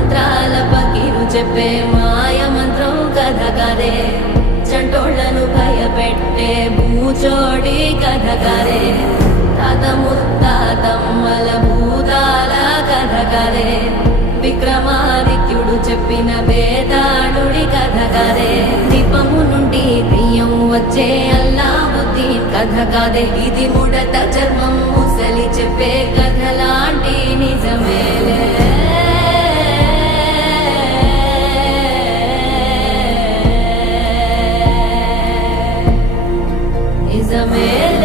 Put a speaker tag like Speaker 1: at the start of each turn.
Speaker 1: మంత్రాల పకీరు చెప్పే మాయ మంత్రం కథ కదే. చంటోళ్ళను భయపెట్టే భూచోడి కథ కదే. తాత ముత్తాతమ్మల భూతాల కథ కదే. విక్రమాదిత్యుడు చెప్పిన వేదాళుడి కథ కదే. దీపము నుండి ప్రియం వచ్చే అల్లావుద్దీన్ కథ కాదే. ఇది ముడత చర్మము I'm in.